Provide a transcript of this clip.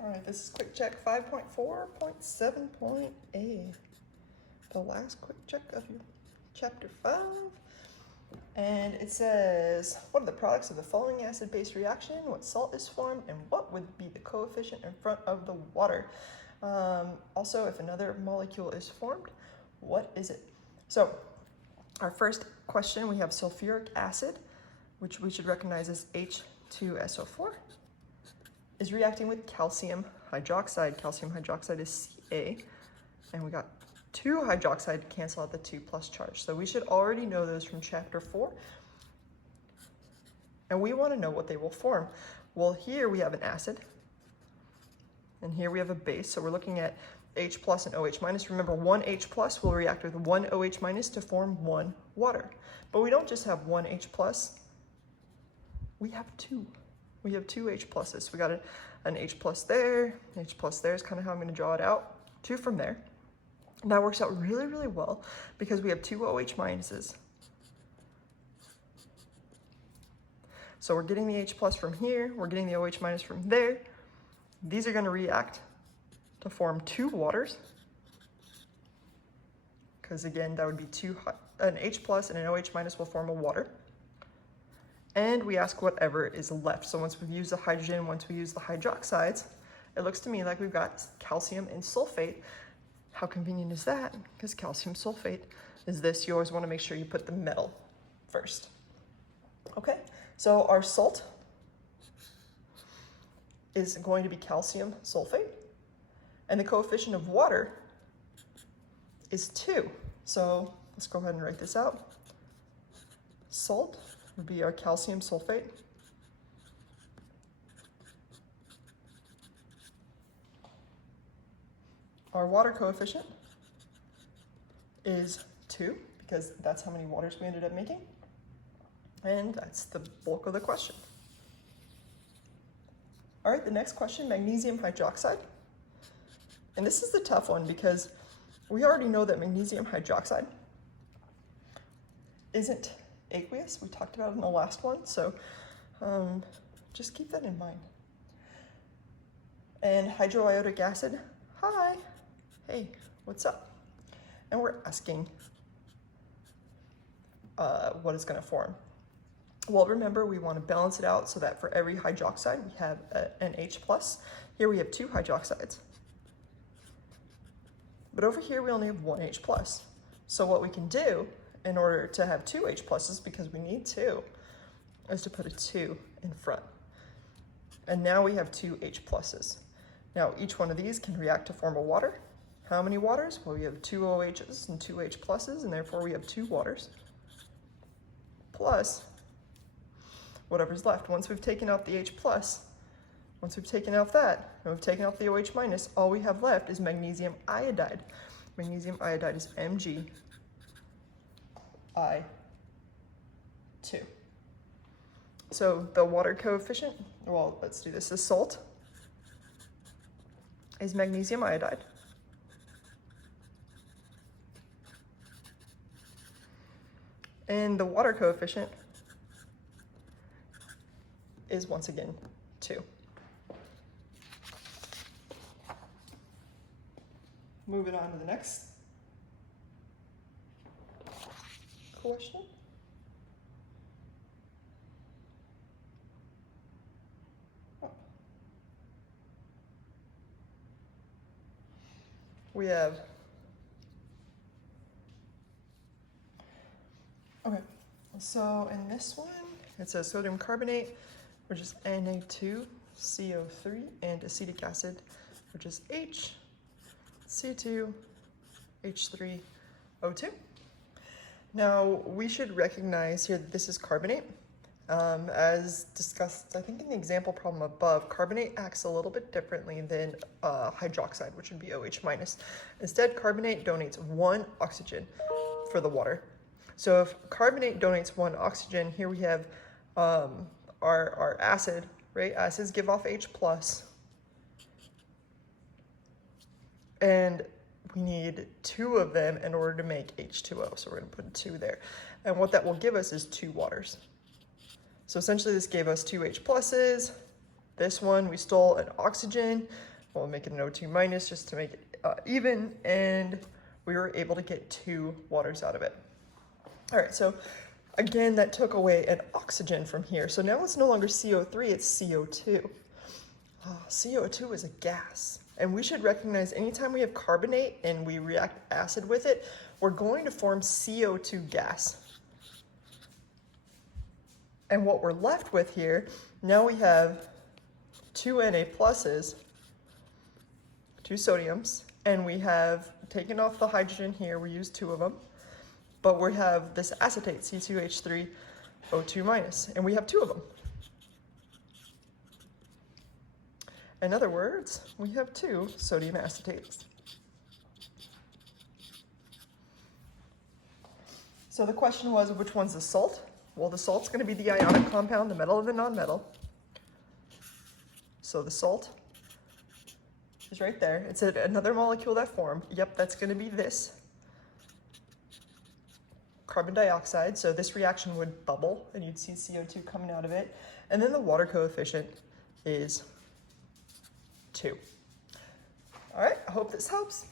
All right, this is quick check 5.4.7.a. The last quick check of your chapter 5. And it says, what are the products of the following acid-base reaction? What salt is formed, and what would be the coefficient in front of the water? Also, if another molecule is formed, what is it? So, our first question, we have sulfuric acid, which we should recognize as H2SO4, is reacting with calcium hydroxide. Calcium hydroxide is Ca, and we got 2 hydroxide to cancel out the 2 plus charge. So we should already know those from chapter 4. And we want to know what they will form. Well, here we have an acid, and here we have a base. So we're looking at H plus and OH minus. Remember, 1 H plus will react with 1 OH minus to form 1 water. But we don't just have 1 H plus, we have 2. We have 2 H pluses. We got an H plus there is kind of how I'm going to draw it out. 2 from there. And that works out really, really well because we have 2 OH minuses. So we're getting the H plus from here, we're getting the OH minus from there. These are going to react to form 2 waters. Because again, that would be an H plus and an OH minus will form a water. And we ask whatever is left. So once we've used the hydrogen, once we use the hydroxides, it looks to me like we've got calcium and sulfate. How convenient is that? Because calcium sulfate is this. You always want to make sure you put the metal first. Okay, so our salt is going to be calcium sulfate, and the coefficient of water is 2. So let's go ahead and write this out. Salt would be our calcium sulfate. Our water coefficient is 2, because that's how many waters we ended up making. And that's the bulk of the question. All right, the next question, magnesium hydroxide. And this is the tough one because we already know that magnesium hydroxide isn't aqueous. We talked about it in the last one, so just keep that in mind. And hydroiodic acid, hi, hey, what's up? And we're asking what it's going to form. Well, remember, we want to balance it out so that for every hydroxide, we have an H plus. Here we have 2 hydroxides. But over here, we only have 1 H plus. So what we can do in order to have 2 H pluses, because we need 2, is to put a 2 in front. And now we have 2 H pluses. Now, each one of these can react to form a water. How many waters? Well, we have 2 OHs and 2 H pluses, and therefore we have 2 waters. Plus whatever's left. Once we've taken out the H plus, once we've taken out that, and we've taken out the OH minus, all we have left is magnesium iodide. Magnesium iodide is Mg. I2. So the water coefficient, well, let's do this. The salt is magnesium iodide. And the water coefficient is once again 2. Moving on to the next question. We have, okay, so in this one, it says sodium carbonate, which is Na2CO3, and acetic acid, which is HC2H3O2. Now, we should recognize here that this is carbonate. As discussed, I think in the example problem above, carbonate acts a little bit differently than hydroxide, which would be OH minus. Instead, carbonate donates 1 oxygen for the water. So if carbonate donates 1 oxygen, here we have our acid, right? Acids give off H plus, and we need 2 of them in order to make H2O. So we're going to put 2 there. And what that will give us is 2 waters. So essentially this gave us 2 H pluses This one, we stole an oxygen. We'll make it an O2 minus just to make it even, and we were able to get 2 waters out of it. All right, so again, that took away an oxygen from here. So now it's no longer CO3, it's CO2. CO2 is a gas, and we should recognize anytime we have carbonate and we react acid with it, we're going to form CO2 gas. And what we're left with here, now we have 2 Na pluses, 2 sodiums, and we have taken off the hydrogen here, we used 2 of them, but we have this acetate, C2H3, O2 minus, and we have 2 of them. In other words, we have 2 sodium acetates. So the question was, which one's the salt? Well, the salt's going to be the ionic compound, the metal of the nonmetal. So the salt is right there. It's another molecule that formed. Yep, that's going to be this. Carbon dioxide. So this reaction would bubble, and you'd see CO2 coming out of it. And then the water coefficient is 2. All right, I hope this helps.